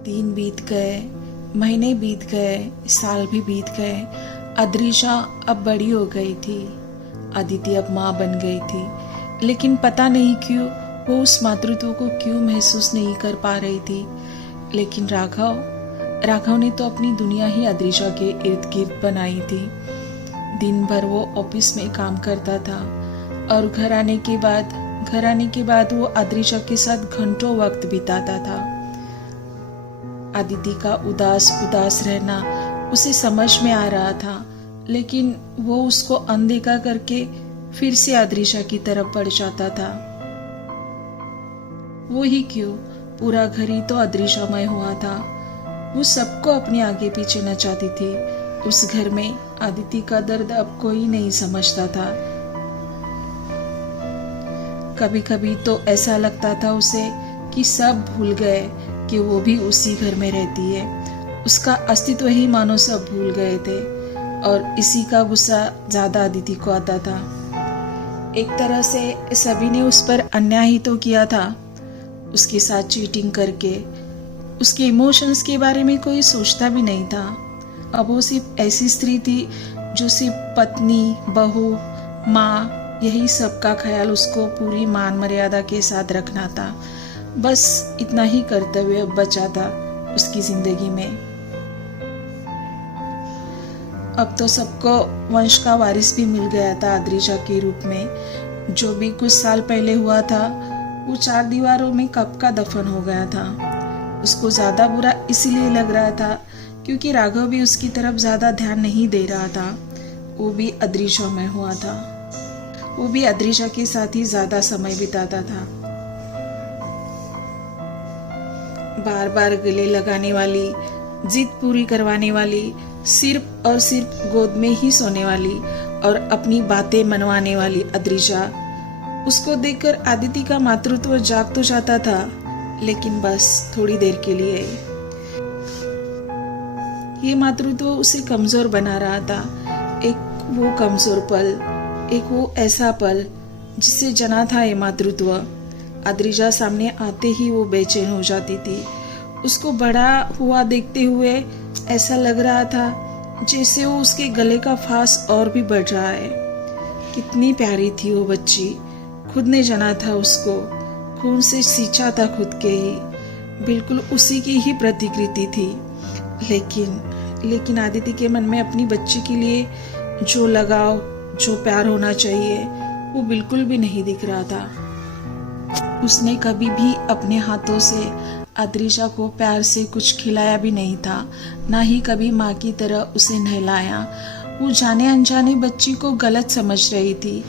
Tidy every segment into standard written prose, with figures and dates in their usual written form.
दिन बीत गए, महीने बीत गए, साल भी बीत गए। अद्रिजा अब बड़ी हो गई थी। अदिति अब माँ बन गई थी, लेकिन पता नहीं क्यों वो उस मातृत्व को क्यों महसूस नहीं कर पा रही थी। लेकिन राघव ने तो अपनी दुनिया ही अद्रिजा के इर्द गिर्द बनाई थी। दिन भर वो ऑफिस में काम करता था और घर आने के बाद वो अद्रिजा के साथ घंटों वक्त बिताता था। अदिति का उदास रहना उसे समझ में आ रहा था, लेकिन वो उसको अनदेखा करके फिर से अद्रिजा की तरफ बढ़ जाता था। वो ही क्यों, पूरा घर ही तो अद्रिजामय हुआ था। वो सबको अपने आगे पीछे नचाती थी। उस घर में अदिति का दर्द अब कोई नहीं समझता था। कभी कभी तो ऐसा लगता था उसे कि सब भूल गए कि वो भी उसी घर में रहती है। उसका अस्तित्व ही मानो सब भूल गए थे और इसी का गुस्सा ज्यादा अदिति को आता था। एक तरह से सभी ने उस पर अन्याय ही तो किया था, उसके साथ चीटिंग करके। उसके इमोशंस के बारे में कोई सोचता भी नहीं था। अब वो सिर्फ ऐसी स्त्री थी जो सिर्फ पत्नी, बहू, माँ, यही सब का ख्याल उसको पूरी मान मर्यादा के साथ रखना था। बस इतना ही कर्तव्य बचा था उसकी जिंदगी में। अब तो सबको वंश का वारिस भी मिल गया था अद्रिजा के रूप में। जो भी कुछ साल पहले हुआ था वो 4 दीवारों में कब का दफन हो गया था। उसको ज्यादा बुरा इसलिए लग रहा था क्योंकि राघव भी उसकी तरफ ज्यादा ध्यान नहीं दे रहा था। वो भी अद्रिजा में हुआ था। वो भी अद्रिजा के साथ ही ज्यादा समय बिताता था। बार बार गले लगाने वाली, जिद पूरी करवाने वाली, सिर्फ और सिर्फ गोद में ही सोने वाली और अपनी बातें मनवाने वाली अद्रिजा। उसको देखकर अदिति का मातृत्व जाग तो जाता था, लेकिन बस थोड़ी देर के लिए। ये मातृत्व उसे कमजोर बना रहा था। एक वो कमजोर पल, एक वो ऐसा पल जिसे जना था ये मातृत्व। अद्रिजा सामने आते ही वो बेचैन हो जाती थी। उसको बड़ा हुआ देखते हुए ऐसा लग रहा था जैसे वो उसके गले का फांस और भी बढ़ रहा है। कितनी प्यारी थी वो बच्ची। खुद ने जना था उसको, खून से सींचा था खुद के ही, बिल्कुल उसी की ही प्रतिकृति थी। लेकिन अदिति के मन में अपनी बच्ची के लिए जो लगाव, जो प्यार होना चाहिए वो बिल्कुल भी नहीं दिख रहा था। उसने कभी भी अपने हाथों से अद्रिजा को प्यार से कुछ खिलाया भी नहीं था, ना ही कभी माँ की तरह उसे नहलाया। वो जाने अनजाने बच्ची को गलत समझ रही थी।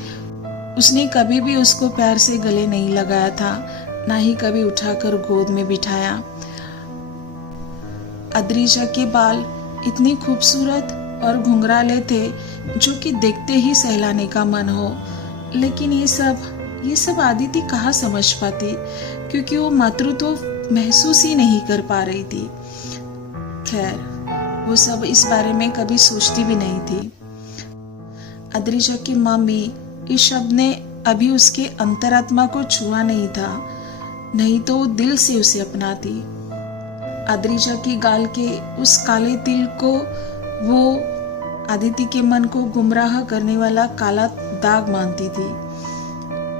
उसने कभी भी उसको प्यार से गले नहीं लगाया था, ना ही कभी उठाकर गोद में बिठाया। अद्रिजा के बाल इतने खूबसूरत और घुंघराले थे जो कि देखते ही सहलाने का मन हो। लेकिन ये सब अदिति कहाँ समझ पाती, क्योंकि वो मातृत्व महसूस ही नहीं कर पा रही थी। खैर, वो सब इस बारे में कभी सोचती भी नहीं थी। अद्रिजा की मम्मी इस शब्द ने अभी उसके अंतरात्मा को छुआ नहीं था, नहीं तो वो दिल से उसे अपनाती। अद्रिजा की गाल के उस काले तिल को वो अदिति के मन को गुमराह करने वाला काला दाग मानती थी,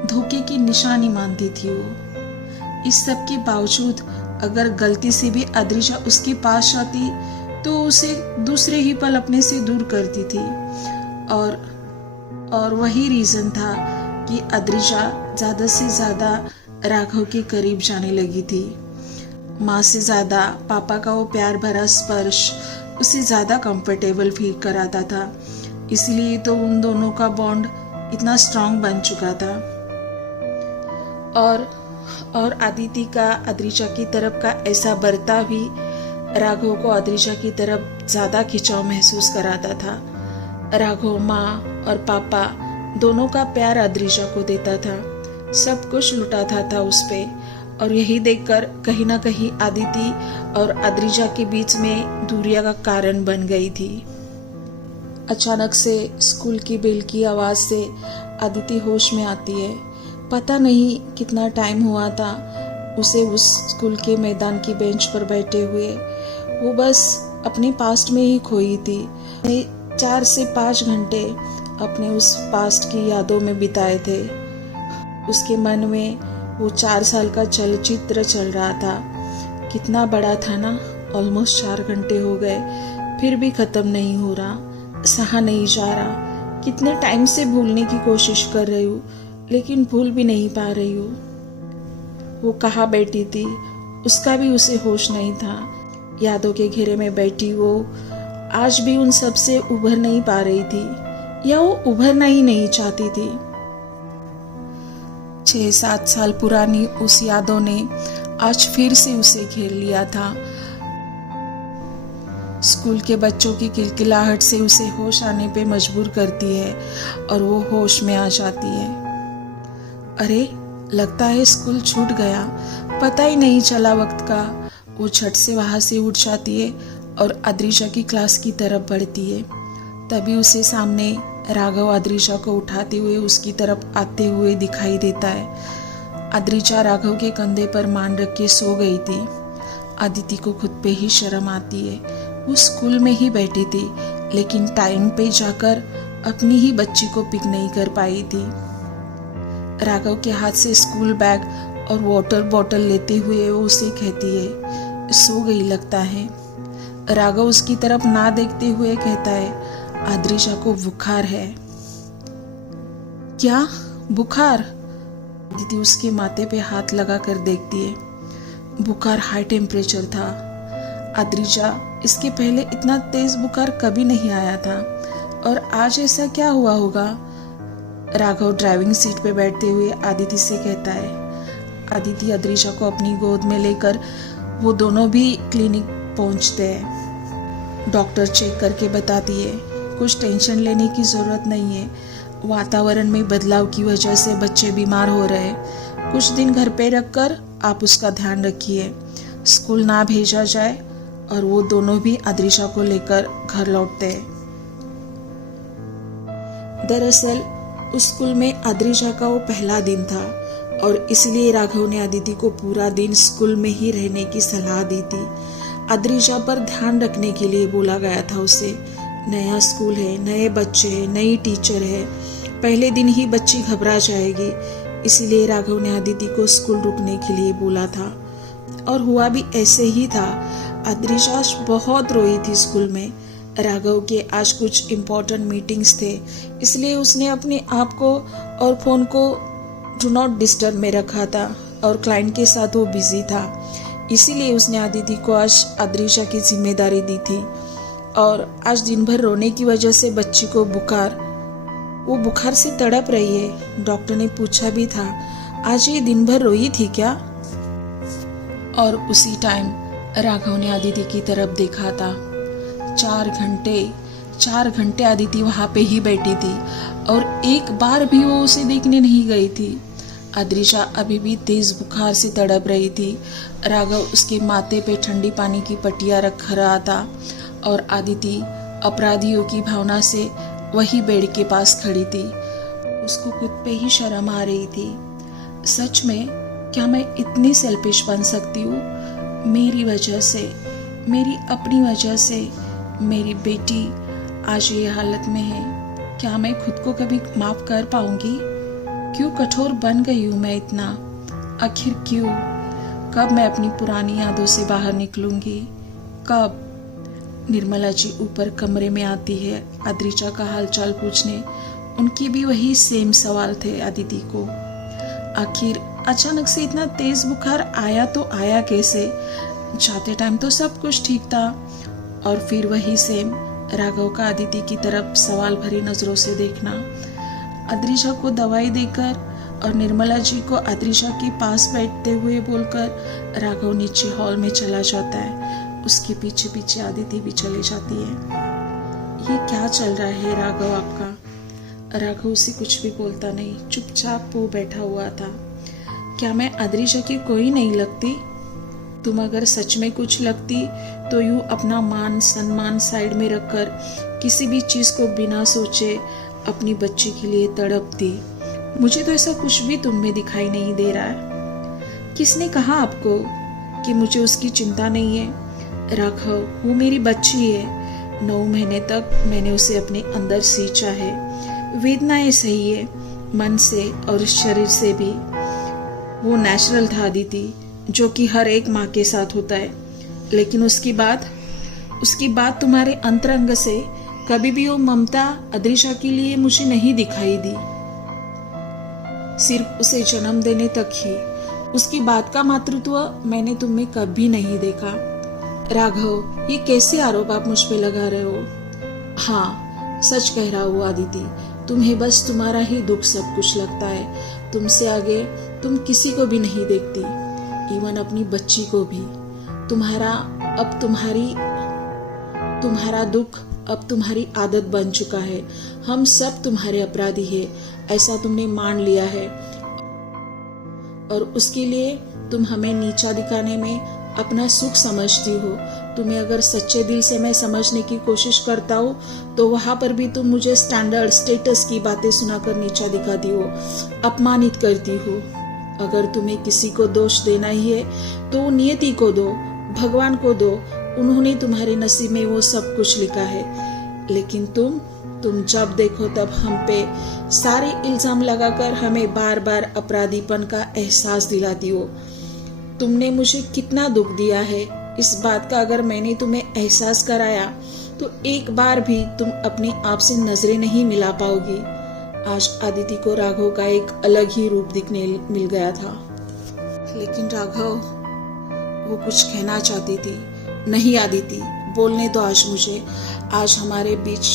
धोखे की निशानी मानती थी वो। इस सब के बावजूद अगर गलती से भी अद्रिजा उसके पास जाती तो उसे दूसरे ही पल अपने से दूर करती थी। और वही रीजन था कि अद्रिजा ज्यादा से ज्यादा राघव के करीब जाने लगी थी। माँ से ज्यादा पापा का वो प्यार भरा स्पर्श उसे ज्यादा कंफर्टेबल फील कराता था। इसलिए तो उन दोनों का बॉन्ड इतना स्ट्रांग बन चुका था। और अदिति का अद्रिजा की तरफ का ऐसा बर्ताव भी राघव को अद्रिजा की तरफ ज्यादा खिंचाव महसूस कराता था। राघव माँ और पापा दोनों का प्यार अद्रिजा को देता था, सब कुछ लुटाता था उस पे। और यही देखकर कहीं ना कहीं अदिति और अद्रिजा के बीच में दूरिया का कारण बन गई थी। अचानक से स्कूल की बेल की आवाज से अदिति होश में आती है। पता नहीं कितना टाइम हुआ था, उसे उस स्कूल के मैदान की बेंच पर बैठे हुए वो बस अपने पास्ट में ही खोई थी। 4 से 5 घंटे अपने उस पास्ट की यादों में बिताए थे। उसके मन में वो 4 साल का चलचित्र चल रहा था। कितना बड़ा था ना, ऑलमोस्ट 4 घंटे हो गए, फिर भी खत्म नहीं हो रहा, सहा नहीं जा रहा। कितने टाइम से भूलने की कोशिश कर रही हूँ, लेकिन भूल भी नहीं पा रही हूँ। वो कहाँ बैठी थी, उसका भी उसे होश नहीं था। यादों के घेरे में बैठी वो आज भी उन सब से उभर नहीं पा रही थी, या वो उभरना ही नहीं चाहती थी। 6-7 साल पुरानी उस यादों ने आज फिर से उसे घेर लिया था। स्कूल के बच्चों की किलकिलाहट से उसे होश आने पे मजबूर करती है और वो होश में आ जाती है। अरे, लगता है स्कूल छूट गया, पता ही नहीं चला वक्त का। वो झट से वहाँ से उठ जाती है और अद्रिजा की क्लास की तरफ बढ़ती है। तभी उसे सामने राघव अद्रिजा को उठाते हुए उसकी तरफ आते हुए दिखाई देता है। अद्रिजा राघव के कंधे पर मान रख के सो गई थी। अदिति को खुद पे ही शर्म आती है। वो स्कूल में ही बैठी थी, लेकिन टाइम पे जाकर अपनी ही बच्ची को पिक नहीं कर पाई थी। राघव के हाथ से स्कूल बैग और वाटर बॉटल लेते हुए वो उसे कहती है, सो गई लगता है। राघव उसकी तरफ ना देखते हुए कहता है, अद्रिजा को बुखार है। क्या बुखार? दीदी उसके माथे पे हाथ लगा कर देखती है। बुखार हाई टेम्परेचर था। अद्रिजा, इसके पहले इतना तेज बुखार कभी नहीं आया था, और आज ऐसा क्या हुआ होगा? राघव ड्राइविंग सीट पे बैठते हुए आदिति से कहता है। आदिति अद्रिजा को अपनी गोद में लेकर वो दोनों भी क्लिनिक पहुंचते हैं। डॉक्टर चेक करके बताती है, कुछ टेंशन लेने की ज़रूरत नहीं है। वातावरण में बदलाव की वजह से बच्चे बीमार हो रहे हैं। कुछ दिन घर पे रखकर आप उसका ध्यान रखिए, स्कूल ना भेजा जाए। और वो दोनों भी अद्रिजा को लेकर घर लौटते हैं। दरअसल उस स्कूल में अद्रिजा का वो पहला दिन था, और इसलिए राघव ने अदिति को पूरा दिन स्कूल में ही रहने की सलाह दी थी। अद्रिजा पर ध्यान रखने के लिए बोला गया था उसे। नया स्कूल है, नए बच्चे हैं, नई टीचर है, पहले दिन ही बच्ची घबरा जाएगी, इसलिए राघव ने अदिति को स्कूल रुकने के लिए बोला था। और हुआ भी ऐसे ही था। अद्रिजा बहुत रोई थी स्कूल में। राघव के आज कुछ इम्पोर्टेंट मीटिंग्स थे, इसलिए उसने अपने आप को और फोन को डू नॉट डिस्टर्ब में रखा था, और क्लाइंट के साथ वो बिजी था। इसीलिए उसने अदिति को आज अद्रिजा की जिम्मेदारी दी थी। और आज दिन भर रोने की वजह से बच्ची को वो बुखार से तड़प रही है। डॉक्टर ने पूछा भी था, आज ये दिन भर रोई थी क्या? और उसी टाइम राघव ने अदिति की तरफ देखा था। 4 घंटे अदिति वहां पे ही बैठी थी, और एक बार भी वो उसे देखने नहीं गई थी। अद्रिजा अभी भी तेज बुखार से तड़प रही थी। राघव उसके माथे पे ठंडी पानी की पट्टियां रख रहा था, और अदिति अपराधियों की भावना से वही बेड के पास खड़ी थी। उसको खुद पे ही शर्म आ रही थी। सच में क्या मैं इतनी सेल्फिश बन सकती हूँ? मेरी वजह से, मेरी अपनी वजह से मेरी बेटी आज ये हालत में है। क्या मैं खुद को कभी माफ कर पाऊंगी? क्यों कठोर बन गई हूँ मैं इतना? आखिर क्यों? कब मैं अपनी पुरानी यादों से बाहर निकलूंगी? कब? निर्मला जी ऊपर कमरे में आती है अद्रिजा का हालचाल पूछने। उनकी भी वही सेम सवाल थे अदिति को। आखिर अचानक से इतना तेज बुखार आया तो आया कैसे? जाते टाइम तो सब कुछ ठीक था। और फिर वही सेम राघव का अदिति की तरफ सवाल भरी नजरों से देखना। अद्रिजा को दवाई देकर और निर्मला जी को अद्रिजा के पास बैठते हुए बोलकर राघव नीचे हॉल में चला जाता है। उसके पीछे पीछे अदिति भी चली जाती है। ये क्या चल रहा है राघव आपका? राघव उसे कुछ भी बोलता नहीं, चुपचाप वो बैठा हुआ था। क्या मैं अद्रिजा की कोई नहीं लगती? तुम अगर सच में कुछ लगती तो यूं अपना मान सम्मान साइड में रखकर किसी भी चीज को बिना सोचे अपनी बच्ची के लिए तड़पती। मुझे तो ऐसा कुछ भी तुम में दिखाई नहीं दे रहा है। किसने कहा आपको कि मुझे उसकी चिंता नहीं है? राघव, वो मेरी बच्ची है। 9 महीने तक मैंने उसे अपने अंदर सींचा है। वेदनाएं सही है, मन से और शरीर से भी। वो नेचुरल था अदिति, जो कि हर एक माँ के साथ होता है। लेकिन उसकी बात तुम्हारे अंतरंग से कभी भी वो ममता अद्रिशा के लिए मुझे नहीं दिखाई दी। सिर्फ उसे जन्म देने तक ही। उसकी बात का मातृत्व मैंने तुम में कभी नहीं देखा। राघव, ये कैसे आरोप आप मुझ पे लगा रहे हो? हाँ, सच कह रहा हूँ अदिति। तुम्हें बस तुम्हारा ही दुख सब कुछ लगता है। तुमसे आगे तुम किसी को भी नहीं देखती, इवन अपनी बच्ची को भी। तुम्हारा दुख अब तुम्हारी आदत बन चुका है। हम सब तुम्हारे अपराधी हैं, ऐसा तुमने मान लिया है। और उसके लिए तुम हमें नीचा दिखाने में अपना सुख समझती हो। तुम्हें अगर सच्चे दिल से मैं समझने की कोशिश करता हूँ तो वहां पर भी तुम मुझे स्टेटस की बातें सुनाकर नीचा दिखाती हो, अपमानित करती हो। अगर तुम्हें किसी को दोष देना ही है तो नियति को दो, भगवान को दो। उन्होंने तुम्हारे नसीब में वो सब कुछ लिखा है। लेकिन तुम जब देखो तब हम पे सारे इल्जाम लगाकर हमें बार बार अपराधीपन का एहसास दिलाती हो। तुमने मुझे कितना दुख दिया है, इस बात का अगर मैंने तुम्हें एहसास कराया तो एक बार भी तुम अपने आप से नजरें नहीं मिला पाओगी। आज अदिति को राघव का एक अलग ही रूप दिखने मिल गया था। लेकिन राघव, वो कुछ कहना चाहती थी। नहीं अदिति, बोलने दो आज मुझे। आज हमारे बीच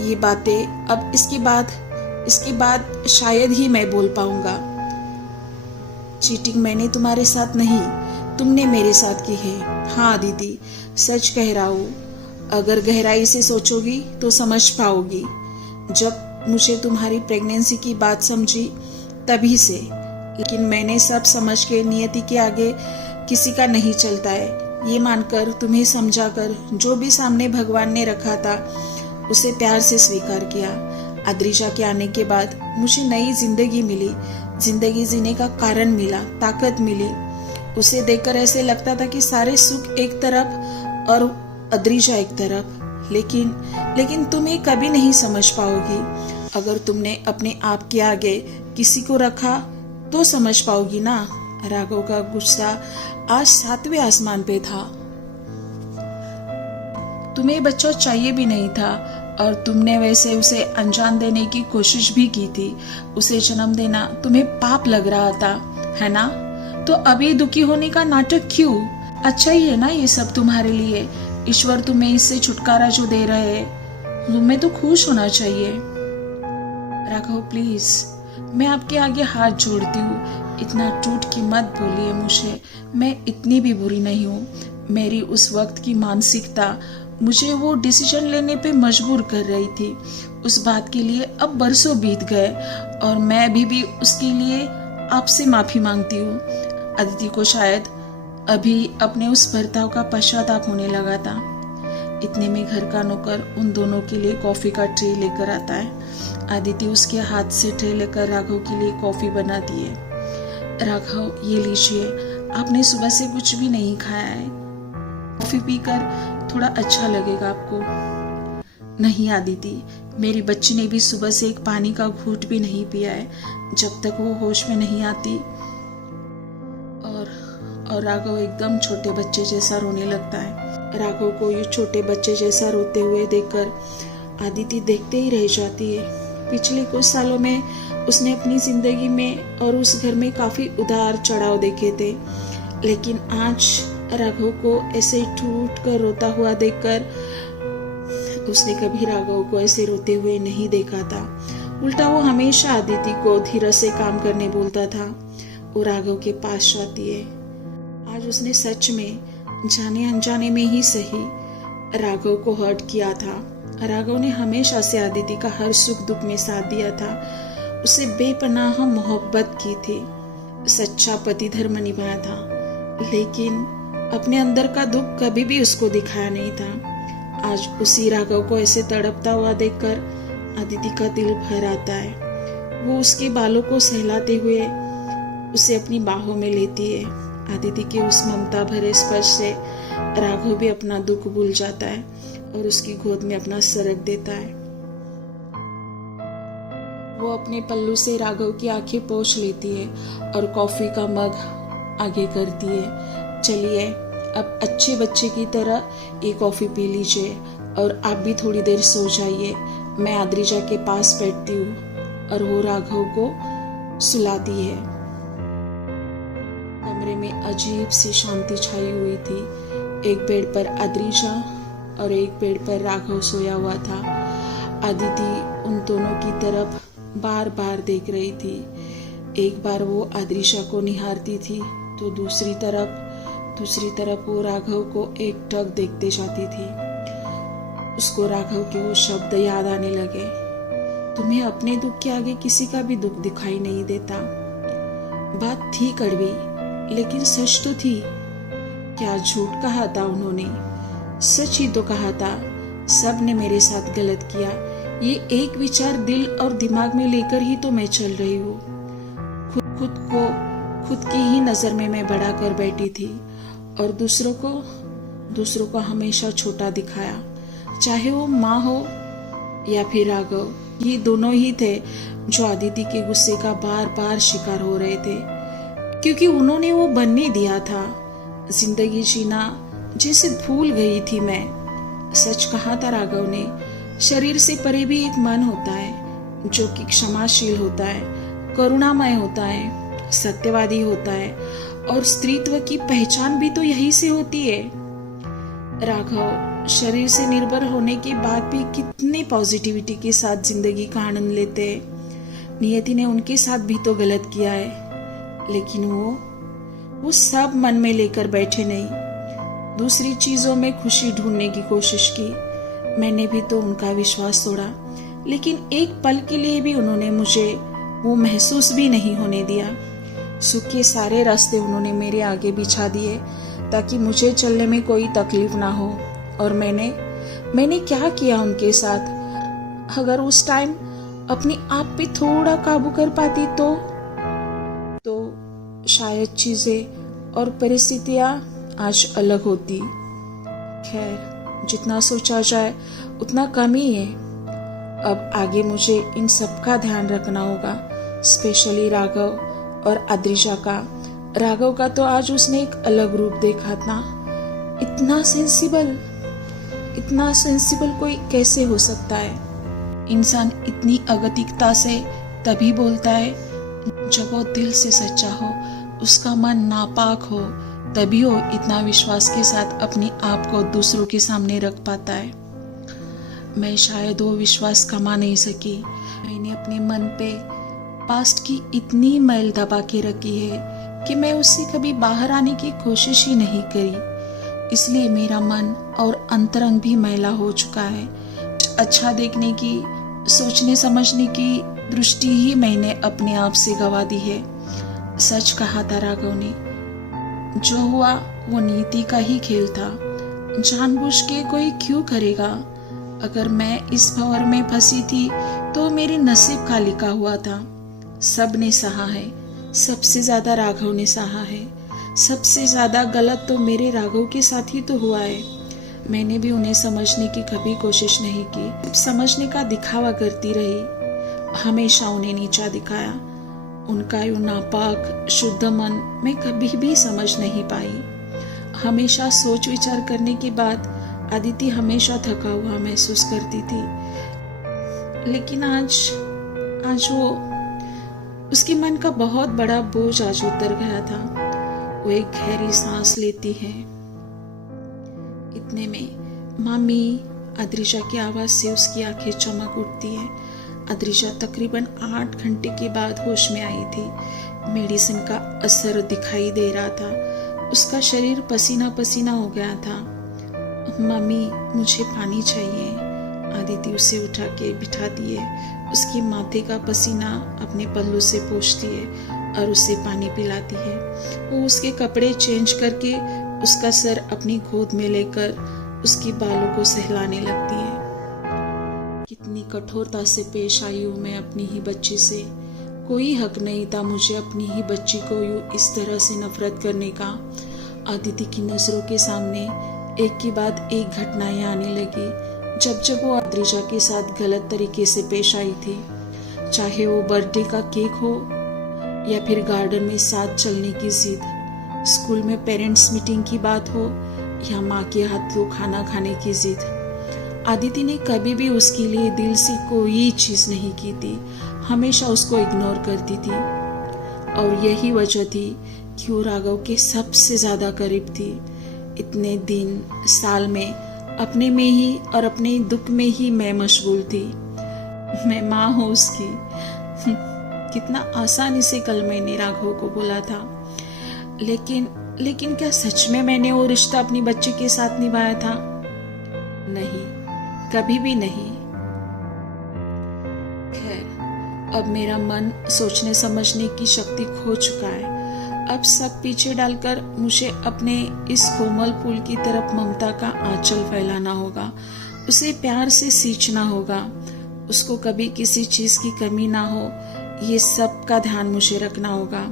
ये बातें, अब इसके बाद शायद ही मैं बोल पाऊंगा। चीटिंग मैंने तुम्हारे साथ नहीं, तुमने मेरे साथ की है। हाँ अदिति, सच कह रहा हूँ। अगर गहराई से सोचोगी तो समझ पाओगी। जब मुझे तुम्हारी प्रेगनेंसी की बात समझी तभी से, लेकिन मैंने सब समझ के नियति के आगे किसी का नहीं चलता है, ये मानकर तुम्हें समझाकर जो भी सामने भगवान ने रखा था उसे प्यार से स्वीकार किया। अद्रिशा के आने के बाद मुझे नई जिंदगी मिली, जिंदगी जीने का कारण मिला, ताकत मिली। उसे देखकर ऐसे लगता था कि सारे सुख एक तरफ और अद्रिशा एक तरफ। लेकिन तुम ये कभी नहीं समझ पाओगी। अगर तुमने अपने आप के आगे किसी को रखा तो समझ पाओगी ना। राघव का गुस्सा आज 7वें आसमान पे था। तुम्हें बच्चा चाहिए भी नहीं था और तुमने वैसे उसे अनजान देने की कोशिश भी की थी। उसे जन्म देना तुम्हें पाप लग रहा था, है ना? तो अभी दुखी होने का नाटक क्यों? अच्छा ही है ना ये सब तुम्हारे लिए। ईश्वर तुम्हें इससे छुटकारा जो दे रहे हैं, तुम्हें तो खुश होना चाहिए। राघव प्लीज, मैं आपके आगे हाथ जोड़ती हूँ, इतना टूट के मत बोलिए मुझे। मैं इतनी भी बुरी नहीं हूँ। मेरी उस वक्त की मानसिकता मुझे वो डिसीजन लेने पे मजबूर कर रही थी। उस बात के लिए अब बरसों बीत गए और मैं भी उसके लिए आपसे माफी मांगती हूँ। अदिति को शायद अभी अपने उस बर्ताव का पश्चाताप होने लगा था। इतने में घर का नौकर उन दोनों के लिए कॉफी का ट्रे लेकर आता है। अदिति उसके हाथ से ट्रे लेकर राघव के लिए कॉफी बनाती है। राघव, ये लीजिए, आपने सुबह से कुछ भी नहीं खाया है। कॉफी पीकर थोड़ा अच्छा लगेगा आपको। नहीं अदिति, मेरी बच्ची ने भी सुबह से एक पानी का घूंट भी नहीं पिया है जब तक वो होश में नहीं आती। और राघव एकदम छोटे बच्चे जैसा रोने लगता है। राघव को ये छोटे बच्चे जैसा रोते हुए देखकर अदिति देखते ही रह जाती है। पिछले कुछ सालों में उसने अपनी जिंदगी में और उस घर में काफी उतार चढ़ाव देखे थे, लेकिन आज राघव को ऐसे टूट कर रोता हुआ देखकर उसने कभी राघव को ऐसे रोते हुए नहीं देखा था। उल्टा वो हमेशा अदिति को धीरज से काम करने बोलता था। वो राघव के पास जाती है। आज उसने सच में जाने अनजाने में ही सही राघव को हर्ट किया था। राघव ने हमेशा से अदिति का हर सुख दुख में साथ दिया था, उसे बेपनाह मोहब्बत की थी, सच्चा पति धर्म निभाया था, लेकिन अपने अंदर का दुख कभी भी उसको दिखाया नहीं था। आज उसी राघव को ऐसे तड़पता हुआ देखकर अदिति का दिल भर आता है। वो उसके बालों को सहलाते हुए उसे अपनी बाहों में लेती है। आदिति के उस ममता भरे स्पर्श से राघव भी अपना दुख भूल जाता है और उसकी गोद में अपना सर रख देता है। वो अपने पल्लू से राघव की आंखें पोंछ लेती है और कॉफी का मग आगे करती है। चलिए, अब अच्छे बच्चे की तरह ये कॉफी पी लीजिए और आप भी थोड़ी देर सो जाइए। मैं आद्रिजा के पास बैठती हूँ। और वो राघव को सुलाती है। कमरे में अजीब सी शांति छाई हुई थी। एक बेड पर आद्रिजा और एक बेड पर राघव सोया हुआ था। आदिति उन दोनों की तरफ बार बार देख रही थी। एक बार वो आद्रिजा को निहारती थी तो दूसरी तरफ वो राघव को एकटक देखते जाती थी। उसको राघव के वो शब्द याद आने लगे, तुम्हें अपने दुख के आगे किसी का भी दुख दिखाई नहीं देता। बात थी कड़वी, लेकिन सच तो थी। क्या झूठ कहा था उन्होंने? सच ही तो कहा था। सब ने मेरे साथ गलत किया। ये एक विचार दिल और दिमाग में लेकर ही तो मैं चल रही हूँ। खुद की ही नजर में मैं बड़ा कर बैठी थी और दूसरों को हमेशा छोटा दिखाया, चाहे वो माँ हो या फिर राघव। ये दोनों ही थे जो आदिति के गुस्से का बार बार शिकार हो रहे थे, क्योंकि उन्होंने वो बनने दिया था। जिंदगी जीना जैसे भूल गई थी मैं। सच कहा था राघव ने, शरीर से परे भी एक मन होता है जो कि क्षमाशील होता है, करुणामय होता है, सत्यवादी होता है, और स्त्रीत्व की पहचान भी तो यही से होती है। राघव शरीर से निर्भर होने के बाद भी कितने पॉजिटिविटी के साथ जिंदगी का आनंद लेते हैं। नियति ने उनके साथ भी तो गलत किया है, लेकिन वो सब मन में लेकर बैठे नहीं। दूसरी चीजों में खुशी ढूंढने की कोशिश की। मैंने भी तो उनका विश्वास तोड़ा, लेकिन एक पल के लिए भी उन्होंने मुझे वो महसूस भी नहीं होने दिया। सुख के सारे रास्ते उन्होंने मेरे आगे बिछा दिए ताकि मुझे चलने में कोई तकलीफ ना हो। और मैंने क्या किया उनके साथ? अगर उस टाइम अपने आप पे थोड़ा काबू कर पाती तो शायद चीजें और परिस्थितियां आज अलग होती। खैर, जितना सोचा जाए उतना कम ही है। अब आगे मुझे इन सब का ध्यान रखना होगा, स्पेशली राघव और आद्रिजा का। राघव का तो आज उसने एक अलग रूप देखा था। इतना सेंसिबल कोई कैसे हो सकता है? इंसान इतनी अगतिकता से तभी बोलता है जब वो दिल से सच्चा हो, उसका मन नापाक हो, तभी वो इतना विश्वास के साथ अपने आप को दूसरों के सामने रख पाता है। मैं शायद वो विश्वास कमा नहीं सकी। मैंने अपने मन पे पास्ट की इतनी मैल दबा के रखी है कि मैं उससे कभी बाहर आने की कोशिश ही नहीं करी। इसलिए मेरा मन और अंतरंग भी मैला हो चुका है। अच्छा देखने की, सोचने समझने की दृष्टि ही मैंने अपने आप से गवा दी है। सच कहा था राघव ने, जो हुआ वो नीति का ही खेल था। जानबूझ के कोई क्यों करेगा? अगर मैं इस भंवर में फंसी थी तो मेरे नसीब का लिखा हुआ था। सब ने सहा है, सबसे ज्यादा राघव ने सहा है। सबसे ज्यादा गलत तो मेरे राघव के साथ ही तो हुआ है। मैंने भी उन्हें समझने की कभी कोशिश नहीं की, समझने का दिखावा करती रही। हमेशा उन्हें नीचा दिखाया। उनका यूं नापाक शुद्ध मन मैं कभी भी समझ नहीं पाई। हमेशा सोच विचार करने के बाद आदिति हमेशा थका हुआ महसूस करती थी, लेकिन आज वो उसके मन का बहुत बड़ा बोझ आज उतर गया था। वो एक गहरी सांस लेती है। इतने में मामी आद्रिजा की आवाज से उसकी आंखें चमक उठती है। आद्रिजा तकरीबन 8 घंटे के बाद होश में आई थी। मेडिसिन का असर दिखाई दे रहा था। उसका शरीर पसीना पसीना हो गया था। मम्मी, मुझे पानी चाहिए। आदिति उसे उठा के बिठाती है। उसके माथे का पसीना अपने पल्लू से पोंछती है और उसे पानी पिलाती है। वो उसके कपड़े चेंज करके उसका सर अपनी गोद में लेकर उसके बालों को सहलाने लगती है। कितनी कठोरता से पेश आई हूँ मैं अपनी ही बच्ची से। कोई हक नहीं था मुझे अपनी ही बच्ची को यूं इस तरह से नफरत करने का। आदिति की नजरों के सामने एक के बाद एक घटनाएं आने लगी। जब जब वो अद्रिजा के साथ गलत तरीके से पेश आई थी, चाहे वो बर्थडे का केक हो या फिर गार्डन में साथ चलने की जिद, स्कूल में पेरेंट्स मीटिंग की बात हो या माँ के हाथों खाना खाने की जिद, आदिति ने कभी भी उसके लिए दिल से कोई चीज नहीं की थी, हमेशा उसको इग्नोर करती थी। और यही वजह थी कि वो राघव के सबसे ज्यादा करीब थी। इतने दिन साल में अपने में ही और अपने दुख में ही मैं मशगूल थी। मैं माँ हूँ उसकी। कितना आसानी से कल मैंने राघव को बोला था, लेकिन क्या सच में मैंने वो रिश्ता अपनी बच्ची के साथ निभाया था? नहीं, कभी भी नहीं। खैर, अब मेरा मन सोचने समझने की शक्ति खो चुका है। अब सब पीछे डालकर मुझे अपने इस कोमल फूल की तरफ ममता का आंचल फैलाना होगा, उसे प्यार से सींचना होगा, उसको कभी किसी चीज की कमी ना हो, ये सब का ध्यान मुझे रखना होगा।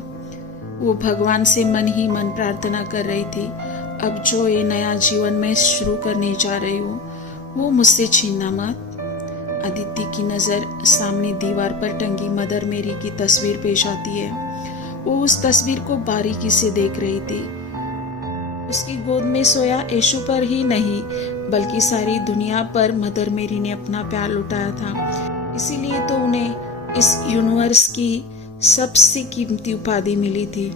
वो भगवान से मन ही मन प्रार्थना कर रही थी, अब जो ये नया जीवन मैं शुरू करने जा रही हूँ वो मुझसे छीनना मत। अदिति की नजर सामने दीवार पर टंगी मदर मेरी की तस्वीर पेश आती है। वो उस तस्वीर को बारीकी से देख रही थी। उसकी गोद में सोया यीशु पर ही नहीं बल्कि सारी दुनिया पर मदर मेरी ने अपना प्यार लुटाया था। इसीलिए तो उन्हें इस यूनिवर्स की सबसे कीमती उपाधि मिली थी,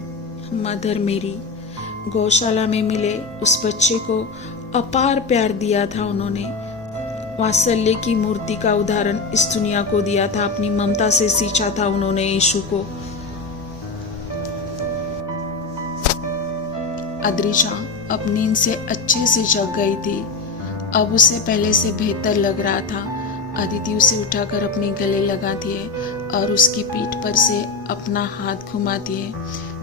मदर मेरी। गौशाला में मिले उस बच्चे को अपार प्यार दिया था उन्होंने। वात्सल्य की मूर्ति का उदाहरण इस दुनिया को दिया था, अपनी ममता से सींचा था उन्होंने यीशु को। अद्रिजा अब नींद से अच्छे से जग गई थी। अब उसे पहले से बेहतर लग रहा था। अदिति उसे उठाकर अपने गले लगा दिए और उसकी पीठ पर से अपना हाथ घुमा दिए।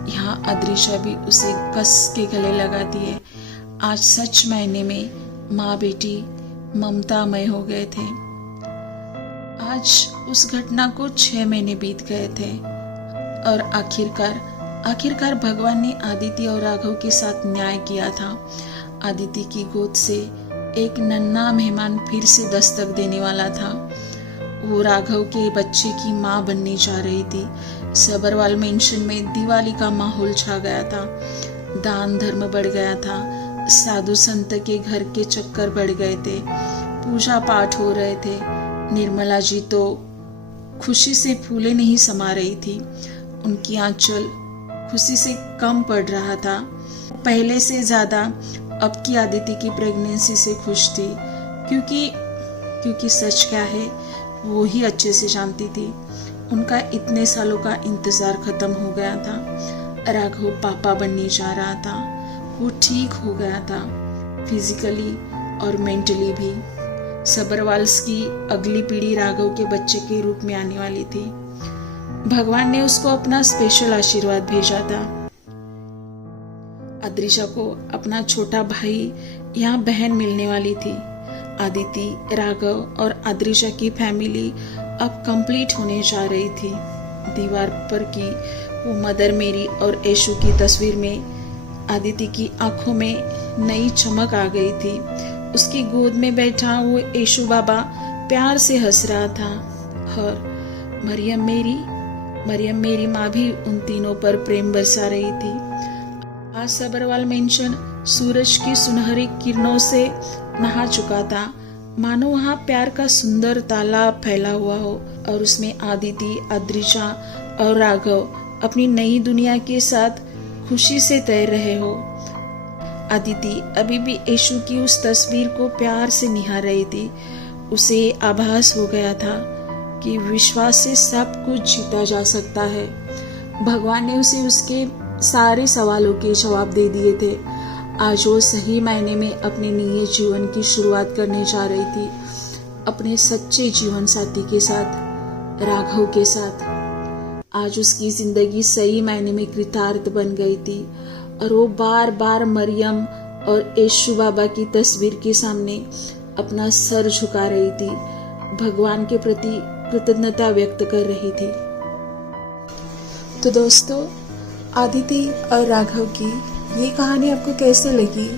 यहाँ अद्रिजा भी उसे कस के गले लगा दिए। आज सच मायने में माँ बेटी ममतामय हो गए थे। आज उस घटना को 6 महीने बीत गए थे और आखिरकार भगवान ने आदिति और राघव के साथ न्याय किया था। आदिति की गोद से एक नन्हा मेहमान फिर से दस्तक देने वाला था। वो राघव के बच्चे की माँ बनने जा रही थी। सबरवाल मेंशन में दिवाली का माहौल छा गया था। दान धर्म बढ़ गया था। साधु संत के घर के चक्कर बढ़ गए थे। पूजा पाठ हो रहे थे। निर्मला जी तो खुशी से फूले नहीं समा रही थी। उनकी आंचल खुशी से कम पड़ रहा था। पहले से ज्यादा अब की आदिति की प्रेगनेंसी से खुश थी, क्योंकि सच क्या है वो ही अच्छे से जानती थी। उनका इतने सालों का इंतजार खत्म हो गया था। राघव पापा बनने जा रहा था। वो ठीक हो गया था, फिजिकली और मेंटली भी। सबरवाल्स की अगली पीढ़ी राघव के बच्चे के रूप में आने वाली थी। भगवान ने उसको अपना स्पेशल आशीर्वाद भेजा था। अद्रिजा को अपना छोटा भाई यहाँ बहन मिलने वाली थी। आदिति, राघव और अद्रिजा की फैमिली अब कंप्लीट होने जा रही थी। दीवार पर की वो मदर मेरी और यीशु की तस्वीर में आदिति की आंखों में नई चमक आ गई थी। उसकी गोद में बैठा वो यीशु बाबा प्यार से हंस रहा था और मरियम मेरी माँ भी उन तीनों पर प्रेम बरसा रही थी। आज सबरवाल मेंशन सूरज की सुनहरी किरणों से नहा चुका था, मानो वहाँ प्यार का सुंदर तालाब फैला हुआ हो और उसमें आदिति, अद्रिजा और राघव अपनी नई दुनिया के साथ खुशी से तैर रहे हो। अदिति अभी भी यीशु की उस तस्वीर को प्यार से निहार रही थी। उसे आभास हो गया था कि विश्वास से सब कुछ जीता जा सकता है। भगवान ने उसे उसके सारे सवालों के जवाब दे दिए थे। आज वो सही मायने में अपने नए जीवन की शुरुआत करने जा रही थी, अपने सच्चे जीवन साथी के साथ, राघव के साथ। आज उसकी जिंदगी सही मायने में कृतार्थ बन गई थी और वो बार बार मरियम और यीशु बाबा की तस्वीर के सामने अपना सर झुका रही थी, भगवान के प्रति कृतज्ञता व्यक्त कर रही थी। तो दोस्तों, आदिति और राघव की ये कहानी आपको कैसे लगी?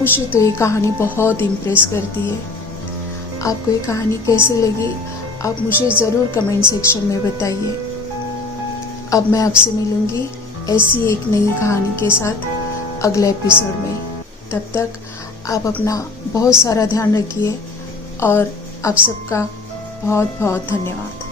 मुझे तो ये कहानी बहुत इम्प्रेस करती है। आपको ये कहानी कैसे लगी आप मुझे ज़रूर कमेंट सेक्शन में बताइए। अब मैं आपसे मिलूंगी ऐसी एक नई कहानी के साथ अगले एपिसोड में। तब तक आप अपना बहुत सारा ध्यान रखिए और आप सबका बहुत बहुत धन्यवाद।